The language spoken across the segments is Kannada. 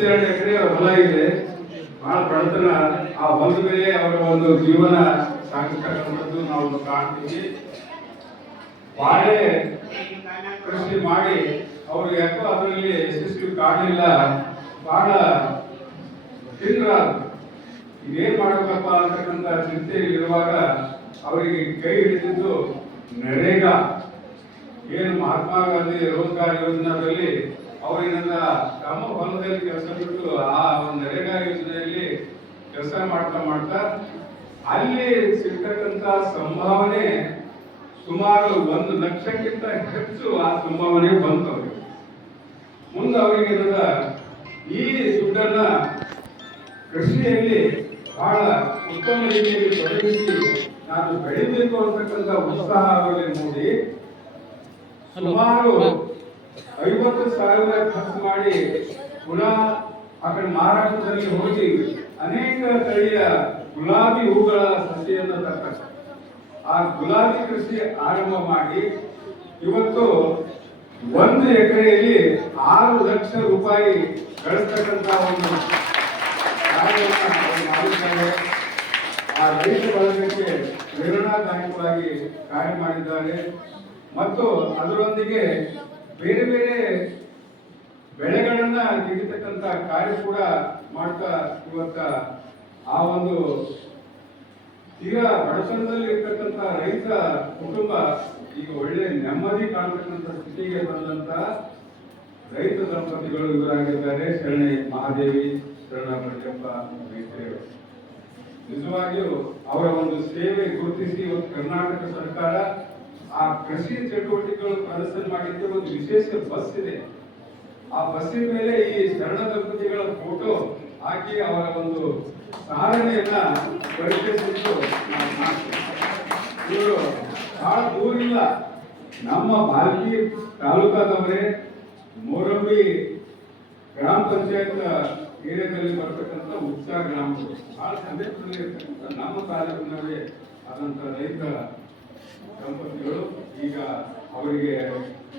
2 ಎಕರೆ ಹೊಲ ಇದೆ. ಬಹಳ ಬಡತನ. ಆ ಹೊಲದ ಮೇಲೆ ಅವರ ಒಂದು ಜೀವನ ಸಾಗಿಸ್ತಕ್ಕಂಥದ್ದು ನಾವು ಕಾಣ್ತೀವಿ. ಬಾಳೆ ಕೃಷಿ ಮಾಡಿ ಅವರು ಯಾಕೋ ಅದರಲ್ಲಿ ಯಶಸ್ವಿ ಕಾಣಲಿಲ್ಲ. ಬಹಳ ತಿಂದ್ರ ಇದೇನ್ ಮಾಡಬೇಕಪ್ಪ ಅಂತಕ್ಕಂಥ ಚಿಂತೆಯಲ್ಲಿರುವಾಗ ಅವರಿಗೆ ಕೈ ಹಿಡಿದಿದ್ದು ನರೇಗಾ, ಏನು ಮಹಾತ್ಮ ಗಾಂಧಿ ರೋಜ್ಗಾರ್ ಯೋಜನಾದಲ್ಲಿ ಅವರಿನಿಂದ ತಮ್ಮ ಹೊಲದಲ್ಲಿ ಕೆಲಸ ಬಿಟ್ಟು ಆ ಒಂದು ನರೇಗಾ ಯೋಜನೆಯಲ್ಲಿ ಕೆಲಸ ಮಾಡ್ತಾ ಅಲ್ಲಿ ಸಿಗ್ತಕ್ಕಂಥ ಸಂಭಾವನೆ ಸುಮಾರು 1 ಲಕ್ಷಕ್ಕಿಂತ ಹೆಚ್ಚು ಆ ಸಂಭಾವನೆ ಬಂತು. ಮುಂದೆ ಅವರಿಗೆ ಈ ದುಡ್ಡನ್ನ ಕೃಷಿಯಲ್ಲಿ ಬಹಳ ಉತ್ತಮ ರೀತಿಯಲ್ಲಿ ತೊಡಗಿಸಿ ನಾನು ಬೆಳಿಬೇಕು ಅಂತಕ್ಕಂಥ ಉತ್ಸಾಹ ಅವರಲ್ಲಿ ಮೂಡಿ ಸುಮಾರು 50,000 ಖರ್ಚು ಮಾಡಿ ಪುನಃ ಆ ಕಡೆ ಮಹಾರಾಷ್ಟ್ರದಲ್ಲಿ ಹೋಗಿ ಅನೇಕ ತಳಿಯ ಗುಲಾಬಿ ಹೂಗಳ ಸಸಿಯನ್ನು ತರ್ತಾರೆ. ಆ ಗುಲಾಬಿ ಕೃಷಿ ಆರಂಭ ಮಾಡಿ ಇವತ್ತು 1 ಎಕರೆಯಲ್ಲಿ 6 ಲಕ್ಷ ರೂಪಾಯಿ ಗಳಿಸ್ತಕ್ಕಂಥ ಒಂದು ಕಾರ್ಯವನ್ನು ಮಾಡಿದ್ದಾರೆ. ಆ ರೈತ ಬಳಗಕ್ಕೆ ಪ್ರೇರಣಾದಾಯಕವಾಗಿ ಕಾರ್ಯ ಮಾಡಿದ್ದಾರೆ ಮತ್ತು ಅದರೊಂದಿಗೆ ಬೇರೆ ಬೇರೆ ಬೆಳೆಗಳನ್ನ ತೆಗಿತಕ್ಕಂಥ ಕಾರ್ಯ ಕೂಡ ಮಾಡ್ತಾ ಇವತ್ತ ಆ ಒಂದು ತೀರಾ ಬಡತನದಲ್ಲಿ ಇರ್ತಕ್ಕಂಥ ರೈತ ಕುಟುಂಬ ಈಗ ಒಳ್ಳೆ ನೆಮ್ಮದಿ ಕಾಣತಕ್ಕಂಥ ಸ್ಥಿತಿಗೆ ಬಂದಂತ ರೈತ ದಂಪತಿಗಳು ಇವರಾಗಿದ್ದಾರೆ. ಶರಣೆ ಮಹಾದೇವಿ, ಶರಣ ಪ್ರಜಪ್ಪ ಮೇತ್ರೆಯವರು. ನಿಜವಾಗಿಯೂ ಅವರ ಒಂದು ಸೇವೆ ಗುರುತಿಸಿ ಇವತ್ತು ಕರ್ನಾಟಕ ಸರ್ಕಾರ ಆ ಕೃಷಿ ಚಟುವಟಿಕೆಗಳು ಪ್ರದರ್ಶನ ಮಾಡಿದ್ದು ಒಂದು ವಿಶೇಷ ಬಸ್ ಇದೆ. ಆ ಬಸ್ಸಿನ ಮೇಲೆ ಈ ಶರಣ ದಂಪತಿಗಳ ಫೋಟೋ ಹಾಕಿ ಅವರ ಒಂದು ಸಾಧನೆಯನ್ನ ಪರಿಚಯಿಸಿದ್ದು ಇವರು ಬಹಳ ದೂರಿಲ್ಲ, ನಮ್ಮ ಬಾಲ್ಕಿ ತಾಲೂಕಾದವರೇ, ಮೋರಂಬಿ ಗ್ರಾಮ ಪಂಚಾಯತ್ ಏರಿಯಾದಲ್ಲಿ ಬರ್ತಕ್ಕಂಥ ಉತ್ಸಾಹ ಗ್ರಾಮಗಳು ಬಹಳ ಸಮೀಪದಲ್ಲಿ ಇರ್ತಕ್ಕಂಥ ನಮ್ಮ ತಾಲೂಕಿನವರೇ ಆದಂತ ರೈತ ದಂಪತಿಗಳು ಈಗ ಅವರಿಗೆ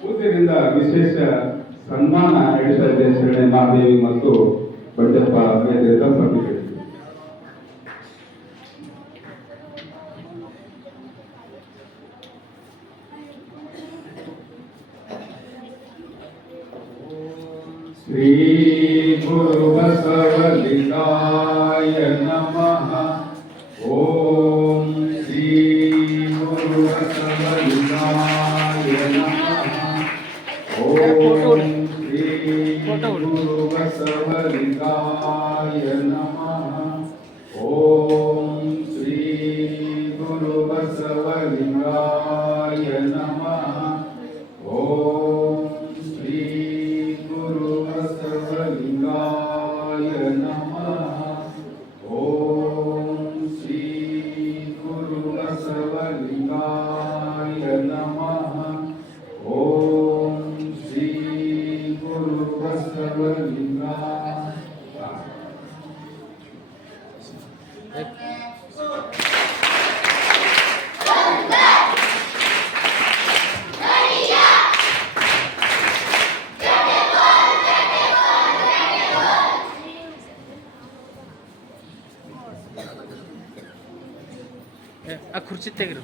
ಪೂಜ್ಯರಿಂದ ವಿಶೇಷ ಸನ್ಮಾನ ಹೇಳ್ತಾ ಇದೆ. ಶರಣೆ ಮಹಾದೇವಿ ಮತ್ತು ಬಂಡೆಪ್ಪ ದಂಪತಿಗಳು. ಶ್ರೀ ಗುರು ಬಸವಲಿಂಗಾಯ ನಮಃ. ಓಂ ಶ್ರೀ ಗುರು ಬಸವಲಿಂಗಾಯ ನಮಃ. ಓಂ ಶ್ರೀ ಗುರು ಬಸವಲಿಂಗಾಯ ನಮಃ. ಓಂ ಶ್ರೀ ಗುರು ಬಸವಲಿಂಗಾಯ ನಮಃ. ಓಂ ಶ್ರೀ ಗುರು ಬಸವಲಿಂಗಾಯ ನಮಃ. ಓಂ ಶ್ರೀ ಗುರು ಬಸವಲಿಂಗಾಯ ನಮಃ. ಓಂ ಶ್ರೀ ಗುರು ಬಸವಲಿಂಗಾಯ. ಆ ಕುರ್ಚಿ ತೆಗಿರು.